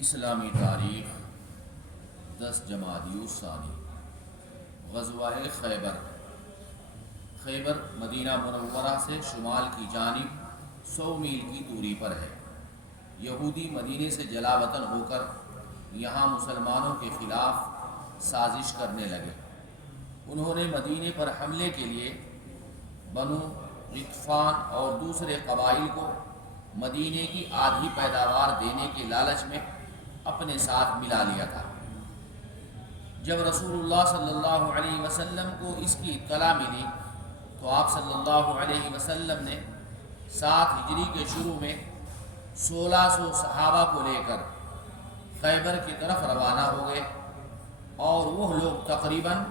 اسلامی تاریخ 10 جمادی الثانی غزوہ خیبر۔ خیبر مدینہ منورہ سے شمال کی جانب 100 میل کی دوری پر ہے۔ یہودی مدینے سے جلا وطن ہو کر یہاں مسلمانوں کے خلاف سازش کرنے لگے۔ انہوں نے مدینے پر حملے کے لیے بنو غطفان اور دوسرے قبائل کو مدینے کی آدھی پیداوار دینے کے لالچ میں اپنے ساتھ ملا لیا تھا۔ جب رسول اللہ صلی اللہ علیہ وسلم کو اس کی اطلاع ملی تو آپ صلی اللہ علیہ وسلم نے 7 ہجری کے شروع میں 1600 صحابہ کو لے کر خیبر کی طرف روانہ ہو گئے، اور وہ لوگ تقریباً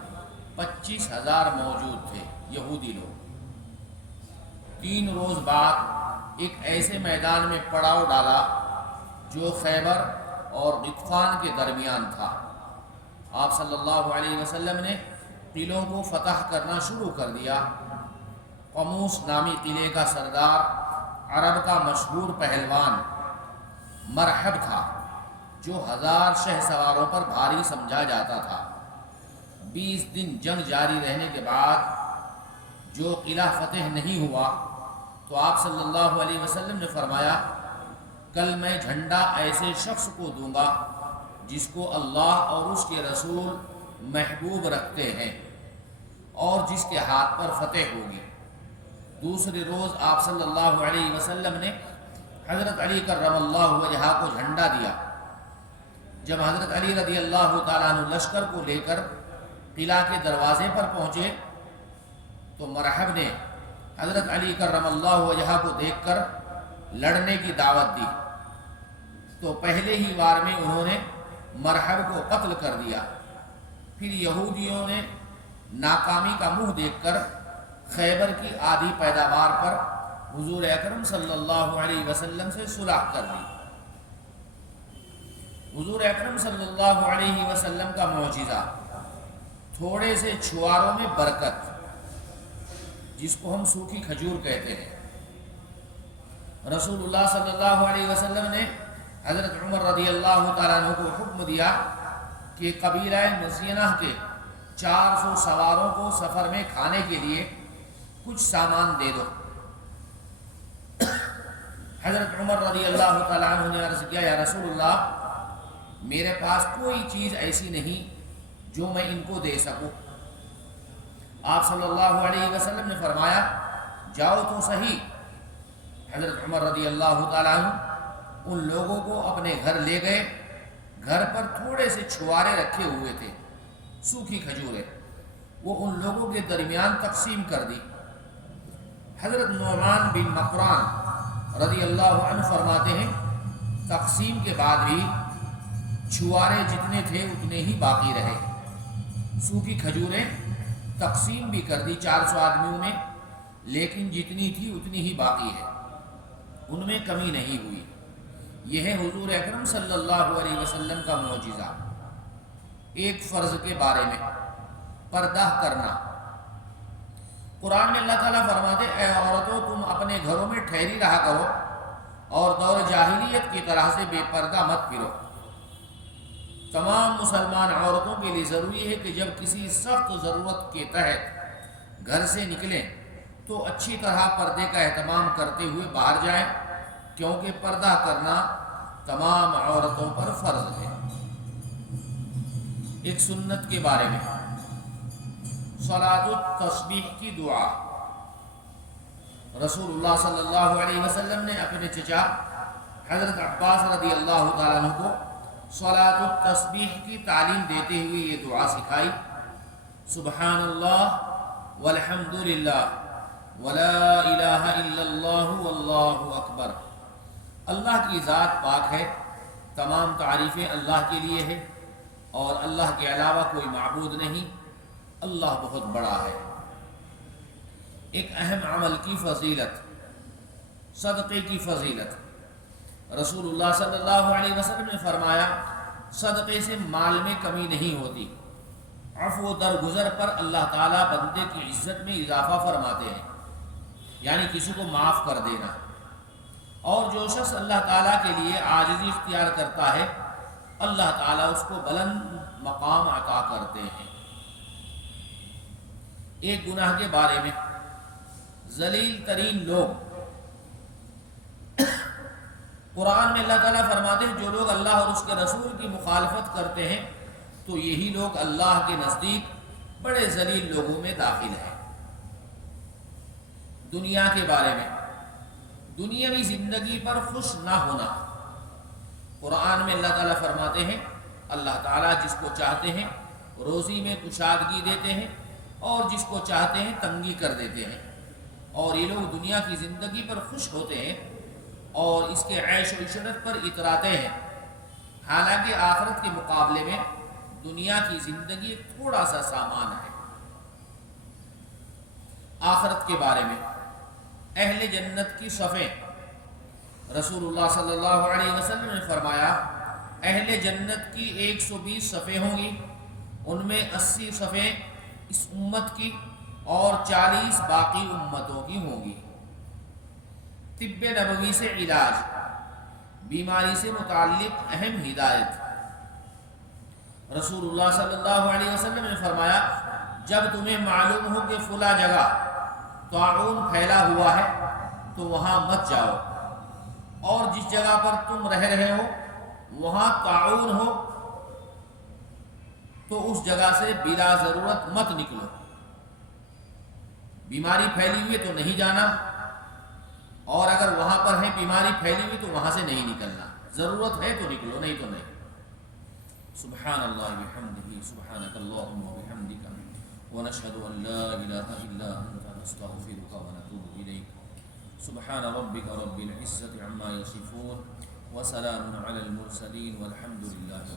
25,000 موجود تھے، یہودی لوگ۔ 3 روز بعد ایک ایسے میدان میں پڑاؤ ڈالا جو خیبر اور غطفان کے درمیان تھا۔ آپ صلی اللہ علیہ وسلم نے قلعوں کو فتح کرنا شروع کر دیا۔ قموس نامی قلعے کا سردار عرب کا مشہور پہلوان مرحب تھا، جو 1000 شہ سواروں پر بھاری سمجھا جاتا تھا۔ 20 دن جنگ جاری رہنے کے بعد جو قلعہ فتح نہیں ہوا تو آپ صلی اللہ علیہ وسلم نے فرمایا، کل میں جھنڈا ایسے شخص کو دوں گا جس کو اللہ اور اس کے رسول محبوب رکھتے ہیں اور جس کے ہاتھ پر فتح ہوگی۔ دوسرے روز آپ صلی اللہ علیہ وسلم نے حضرت علی کرم اللہ وجہہ کو جھنڈا دیا۔ جب حضرت علی رضی اللہ تعالیٰ عنہ لشکر کو لے کر قلعہ کے دروازے پر پہنچے تو مرحب نے حضرت علی کرم اللہ وجہہ کو دیکھ کر لڑنے کی دعوت دی، تو پہلے ہی وار میں انہوں نے مرحب کو قتل کر دیا۔ پھر یہودیوں نے ناکامی کا منہ دیکھ کر خیبر کی آدھی پیداوار پر حضور اکرم صلی اللہ علیہ وسلم سے صلح کر دی۔ حضور اکرم صلی اللہ علیہ وسلم کا معجزہ، تھوڑے سے چھواروں میں برکت، جس کو ہم سوکھی کھجور کہتے ہیں۔ رسول اللہ صلی اللہ علیہ وسلم نے حضرت عمر رضی اللہ تعالیٰ عنہ کو حکم دیا کہ قبیلہ مزینہ کے 400 سواروں کو سفر میں کھانے کے لیے کچھ سامان دے دو۔ حضرت عمر رضی اللہ تعالیٰ عنہ نے عرض کیا، یا رسول اللہ، میرے پاس کوئی چیز ایسی نہیں جو میں ان کو دے سکوں۔ آپ صلی اللہ علیہ وسلم نے فرمایا، جاؤ تو صحیح۔ حضرت عمر رضی اللہ تعالیٰ عنہ ان لوگوں کو اپنے گھر لے گئے۔ گھر پر تھوڑے سے چھوارے رکھے ہوئے تھے، سوکھی کھجوریں، وہ ان لوگوں کے درمیان تقسیم کر دی۔ حضرت نعمان بن مقران رضی اللہ عنہ فرماتے ہیں، تقسیم کے بعد بھی چھوارے جتنے تھے اتنے ہی باقی رہے۔ سوکھی کھجوریں تقسیم بھی کر دی 400 آدمیوں میں، لیکن جتنی تھی اتنی ہی باقی ہے، ان میں کمی نہیں ہوئی۔ یہ ہے حضور اکرم صلی اللہ علیہ وسلم کا معجزہ۔ ایک فرض کے بارے میں، پردہ کرنا۔ قرآن میں اللہ تعالیٰ فرماتے، اے عورتوں، تم اپنے گھروں میں ٹھہری رہا کرو اور دور جاہلیت کی طرح سے بے پردہ مت پھرو۔ تمام مسلمان عورتوں کے لیے ضروری ہے کہ جب کسی سخت ضرورت کے تحت گھر سے نکلیں تو اچھی طرح پردے کا اہتمام کرتے ہوئے باہر جائیں، کیونکہ پردہ کرنا تمام عورتوں پر فرض ہے۔ ایک سنت کے بارے میں، صلاۃ التسبیح کی دعا۔ رسول اللہ صلی اللہ علیہ وسلم نے اپنے چچا حضرت عباس رضی اللہ تعالیٰ عنہ کو صلاۃ التسبیح کی تعلیم دیتے ہوئے یہ دعا سکھائی، سبحان اللہ والحمد للہ ولا الہ الا اللہ واللہ اکبر۔ اللہ کی ذات پاک ہے، تمام تعریفیں اللہ کے لیے ہے، اور اللہ کے علاوہ کوئی معبود نہیں، اللہ بہت بڑا ہے۔ ایک اہم عمل کی فضیلت، صدقے کی فضیلت۔ رسول اللہ صلی اللہ علیہ وسلم نے فرمایا، صدقے سے مال میں کمی نہیں ہوتی۔ عفو درگزر پر اللہ تعالیٰ بندے کی عزت میں اضافہ فرماتے ہیں، یعنی کسی کو معاف کر دینا۔ اور جو شخص اللہ تعالیٰ کے لیے عاجزی اختیار کرتا ہے اللہ تعالیٰ اس کو بلند مقام عطا کرتے ہیں۔ ایک گناہ کے بارے میں ذلیل ترین لوگ، قرآن میں اللہ تعالیٰ فرماتے ہیں جو لوگ اللہ اور اس کے رسول کی مخالفت کرتے ہیں تو یہی لوگ اللہ کے نزدیک بڑے ذلیل لوگوں میں داخل ہیں۔ دنیا کے بارے میں دنیاوی زندگی پر خوش نہ ہونا، قرآن میں اللہ تعالیٰ فرماتے ہیں اللہ تعالیٰ جس کو چاہتے ہیں روزی میں کشادگی دیتے ہیں اور جس کو چاہتے ہیں تنگی کر دیتے ہیں، اور یہ لوگ دنیا کی زندگی پر خوش ہوتے ہیں اور اس کے عیش و عشرت پر اتراتے ہیں، حالانکہ آخرت کے مقابلے میں دنیا کی زندگی تھوڑا سا سامان ہے۔ آخرت کے بارے میں اہل جنت کی صفیں، رسول اللہ صلی اللہ علیہ وسلم نے فرمایا اہل جنت کی 120 صفیں ہوں گی، ان میں 80 صفیں اس امت کی اور 40 باقی امتوں کی ہوں گی۔ طب نبوی سے علاج، بیماری سے متعلق اہم ہدایت، رسول اللہ صلی اللہ علیہ وسلم نے فرمایا جب تمہیں معلوم ہو کہ فلاں جگہ طاعون پھیلا ہوا ہے تو وہاں مت جاؤ، اور جس جگہ پر تم رہ رہے ہو وہاں طاعون ہو تو اس جگہ سے بلا ضرورت مت نکلو۔ بیماری پھیلی ہوئی تو نہیں جانا، اور اگر وہاں پر ہے بیماری پھیلی ہوئی تو وہاں سے نہیں نکلنا، ضرورت ہے تو نکلو نہیں تو نہیں۔ سبحان اللہ بحمدہ، سبحانک اللہم وبحمدک، ونشہد ان لا الہ الا انت نستغفرک ونتوب الیک۔ سبحان ربک رب العزة عما یصفون وسلام علی المرسلین والحمد للہ۔